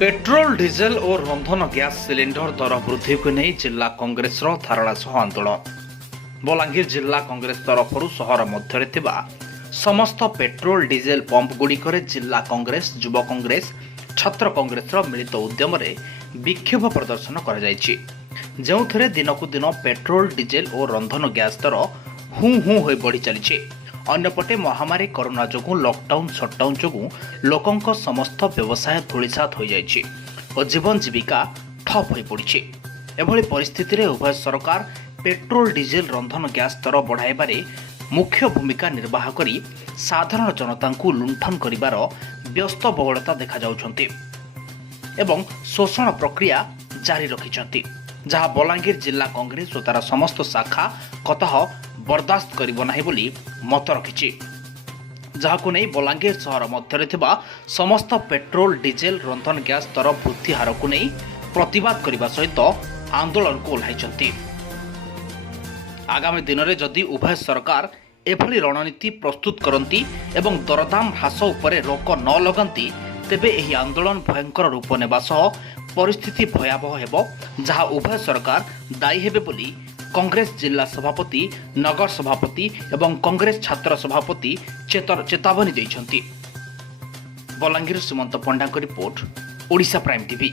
Petrol diesel और रंधन gas cylinder दर वृद्धि को नहीं जिला कांग्रेस धारणा सह आंदोलन। बलांगीर जिला कांग्रेस तरफ सहर मध्य समस्त पेट्रोल डीजेल पंप गुड़िकर जिला कांग्रेस युवा कांग्रेस छात्र कांग्रेस मिलित उद्यम विक्षोभ प्रदर्शन कर दिनकू दिन पेट्रोल डीजेल और रंधन गैस दर हूँ हूँ हो बढ़ी चली। अन्यपटे महामारी कोरोना जोगु लॉकडाउन शटडाउन जोगु लोकों समस्त व्यवसाय धूलिसात हो जाइछि और जीवन जीविका ठप हो पड़ी। एभली परिस्थिति रे उभय सरकार पेट्रोल डीजेल रंधन गैस दर बढ़ाइबारे मुख्य भूमिका निर्वाह करी साधारण जनता को लुंठन करिवार व्यस्त बहुलता देखा जाउछन्ति एवं शोषण प्रक्रिया जारी रखिछन्ति, जहाँ बलांगीर जिला कांग्रेस और तार समस्त शाखा कतः बर्दाश्त करिब नाही बोली मत रखिछि। जहाकु नहीं बलांगीर सहर मध्य समस्त पेट्रोल डीजेल रंधन गैस दर वृद्धि हार को नहीं प्रतिवाद करने सहित आंदोलन को ओह्लाइछन्ति। आगामी दिन में जदि उभय सरकार एभली रणनीति प्रस्तुत करती एवं दरदाम ह्रास उपरे रोक न लगाती तेबे एही आंदोलन भयंकर रूप नेबा सह परिस्थिति भयावह हेबो, जहाँ उभय सरकार दायी हेबे बोली कांग्रेस जिला सभापति नगर सभापति एवं कांग्रेस छात्र सभापति चेतावनी दैछन्ति। बलांगीर सुमंत पंडा रिपोर्ट, ओडिशा प्राइम टीवी।